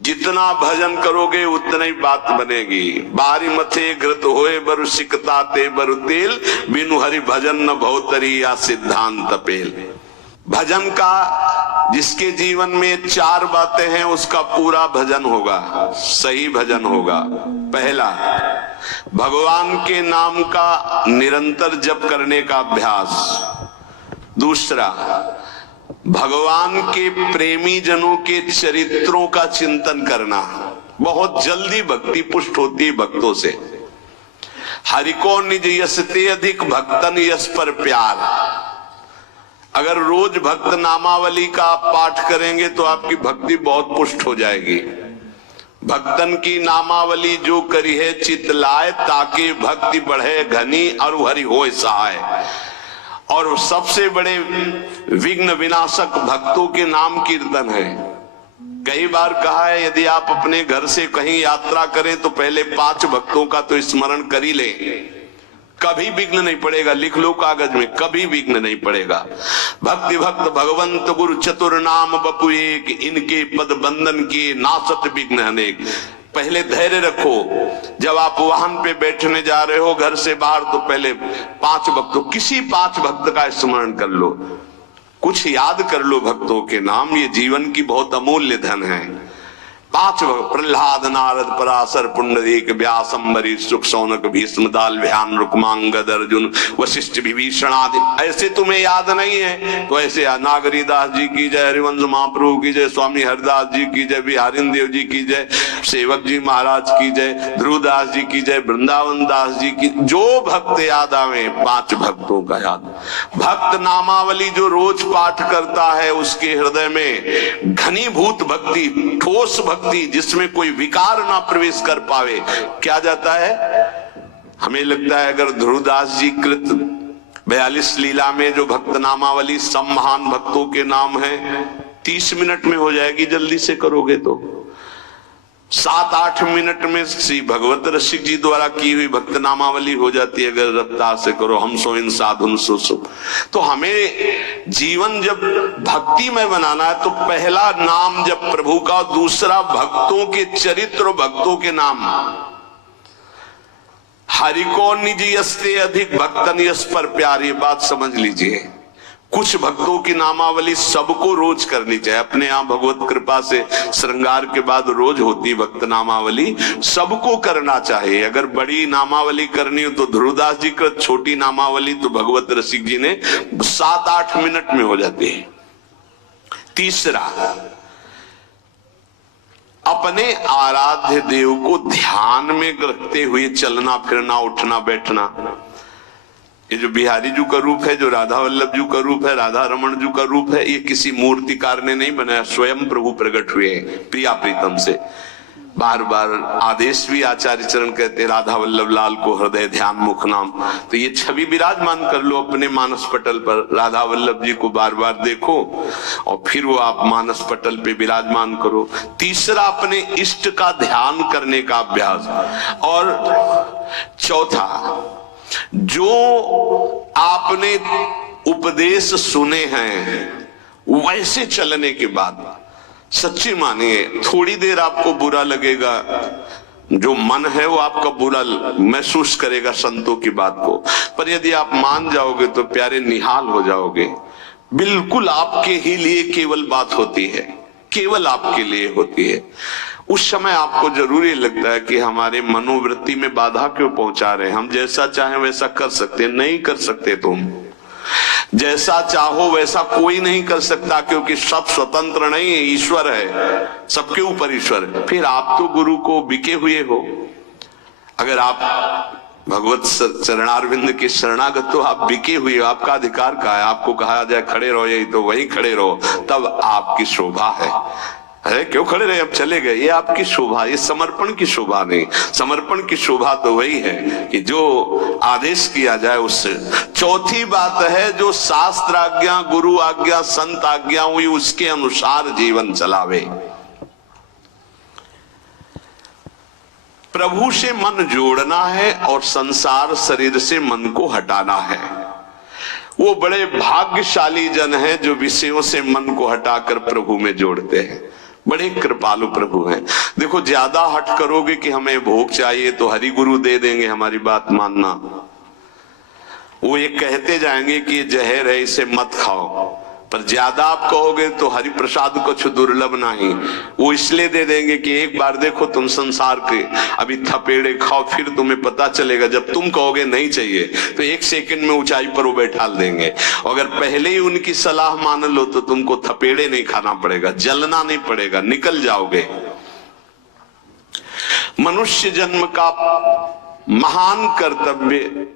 जितना भजन करोगे उतना ही बात बनेगी। बारी मथे घृत होए बरु सिकता ते बरु तेल, बिनु हरि भजन न भवतरी या सिद्धांत पेल। भजन का जिसके जीवन में 4 बातें हैं उसका पूरा भजन होगा, सही भजन होगा। पहला, भगवान के नाम का निरंतर जप करने का अभ्यास। दूसरा, भगवान के प्रेमी जनों के चरित्रों का चिंतन करना। बहुत जल्दी भक्ति पुष्ट होती है भक्तों से। हरि को निज यश ते अधिक भक्तन यश पर प्यार। अगर रोज भक्त नामावली का आप पाठ करेंगे तो आपकी भक्ति बहुत पुष्ट हो जाएगी। भक्तन की नामावली जो करी है चित लाए, ताकि भक्ति बढ़े घनी और हरि होए सहाय। और सबसे बड़े विघ्न विनाशक भक्तों के नाम कीर्तन है। कई बार कहा है यदि आप अपने घर से कहीं यात्रा करें तो पहले 5 भक्तों का तो स्मरण कर ही लें, कभी विघ्न नहीं पड़ेगा। लिख लो कागज में, कभी विघ्न नहीं पड़ेगा। भक्ति भक्त भगवंत गुरु चतुर नाम बपु एक, इनके पद बंधन की नासत विघ्न अनेक। पहले धैर्य रखो। जब आप वाहन पे बैठने जा रहे हो घर से बाहर तो पहले 5 भक्तों, किसी 5 भक्त का स्मरण कर लो, कुछ याद कर लो भक्तों के नाम। ये जीवन की बहुत अमूल्य धन है। 5 प्रहलाद नारद पराशर पुंडरीक व्यास अम्बरीश सुख शौनक भीष्म दाल व्यान रुक्मांगद अर्जुन वशिष्ठ विभीषण आदि। ऐसे तुम्हें याद नहीं है तो ऐसे नागरी दास जी की जय, हरिवंश महाप्रभु की जय, स्वामी हरिदास जी की जय, बिहारिन देव जी की जय, सेवक जी महाराज की जय, ध्रुवदास जी की जय, वृंदावन दास जी की। जो भक्त याद आवे 5 भक्तों का याद। भक्त नामावली जो रोज पाठ करता है उसके हृदय में घनीभूत भक्ति, ठोस भक्ति, जिसमें कोई विकार ना प्रवेश कर पावे, क्या जाता है। हमें लगता है अगर ध्रुवदास जी कृत 42 लीला में जो भक्त नामावली सब महान भक्तों के नाम है 30 मिनट में हो जाएगी, जल्दी से करोगे तो 7-8 मिनट में श्री भगवत रसिक जी द्वारा की हुई भक्त नामावली हो जाती है अगर रफ्तार से करो। हम सो इन साधुन सो सुख। तो हमें जीवन जब भक्ति में बनाना है तो पहला नाम जब प्रभु का, दूसरा भक्तों के चरित्र, भक्तों के नाम। हरि को निज यश ते अधिक भक्तन यश पर प्यार, ये बात समझ लीजिए। कुछ भक्तों की नामावली सबको रोज करनी चाहिए। अपने यहाँ भगवत कृपा से श्रृंगार के बाद रोज होती भक्त नामावली, सबको करना चाहिए। अगर बड़ी नामावली करनी हो तो ध्रुवदास जी का, छोटी नामावली तो भगवत रसिक जी ने 7-8 मिनट में हो जाती है। तीसरा, अपने आराध्य देव को ध्यान में रखते हुए चलना फिरना, उठना बैठना। ये जो बिहारी जी का रूप है, जो राधा वल्लभ जी का रूप है, राधा रमन जी का रूप है, ये किसी मूर्तिकार ने नहीं बनाया, स्वयं प्रभु प्रकट हुए प्रिया प्रीतम से। बार बार आदेश भी आचार्य चरण कहते राधा वल्लभ लाल को हृदय ध्यान मुख नाम। तो ये छवि विराजमान कर लो अपने मानस पटल पर, राधा वल्लभ जी को बार बार देखो और फिर वो आप मानस पटल पे विराजमान करो। तीसरा, अपने इष्ट का ध्यान करने का अभ्यास। और चौथा, जो आपने उपदेश सुने हैं वैसे चलने के बाद सच्ची मानिए थोड़ी देर आपको बुरा लगेगा, जो मन है वो आपका बुरा महसूस करेगा संतों की बात को, पर यदि आप मान जाओगे तो प्यारे निहाल हो जाओगे। बिल्कुल आपके ही लिए केवल बात होती है, केवल आपके लिए होती है। उस समय आपको जरूरी लगता है कि हमारे मनोवृत्ति में बाधा क्यों पहुंचा रहे हैं। हम जैसा चाहें वैसा कर सकते, नहीं कर सकते। तुम जैसा चाहो वैसा कोई नहीं कर सकता, क्योंकि सब स्वतंत्र नहीं है, ईश्वर है, सबके ऊपर ईश्वर है। फिर आप तो गुरु को बिके हुए हो। अगर आप भगवत चरणारविंद के शरणागत तो आप बिके हुए हो, आपका अधिकार कहा है। आपको कहा जाए खड़े रहो, यही तो वहीं खड़े रहो, तब आपकी शोभा है। अरे क्यों खड़े रहे, अब चले गए, ये आपकी शोभा, ये समर्पण की शोभा नहीं। समर्पण की शोभा तो वही है कि जो आदेश किया जाए उससे। चौथी बात है, जो शास्त्र आज्ञा, गुरु आज्ञा, संत आज्ञा हुई उसके अनुसार जीवन चलावे। प्रभु से मन जोड़ना है और संसार शरीर से मन को हटाना है। वो बड़े भाग्यशाली जन हैं जो विषयों से मन को हटाकर प्रभु में जोड़ते हैं। बड़े कृपालु प्रभु हैं। देखो ज्यादा हट करोगे कि हमें भोग चाहिए तो हरि गुरु दे देंगे, हमारी बात मानना। वो ये कहते जाएंगे कि ये जहर है, इसे मत खाओ, पर ज्यादा आप कहोगे तो हरि प्रसाद कुछ दुर्लभ नहीं, वो इसलिए दे देंगे कि एक बार देखो तुम संसार के अभी थपेड़े खाओ, फिर तुम्हें पता चलेगा। जब तुम कहोगे नहीं चाहिए तो एक सेकंड में ऊंचाई पर वो बैठाल देंगे। अगर पहले ही उनकी सलाह मान लो तो तुमको थपेड़े नहीं खाना पड़ेगा, जलना नहीं पड़ेगा, निकल जाओगे। मनुष्य जन्म का महान कर्तव्य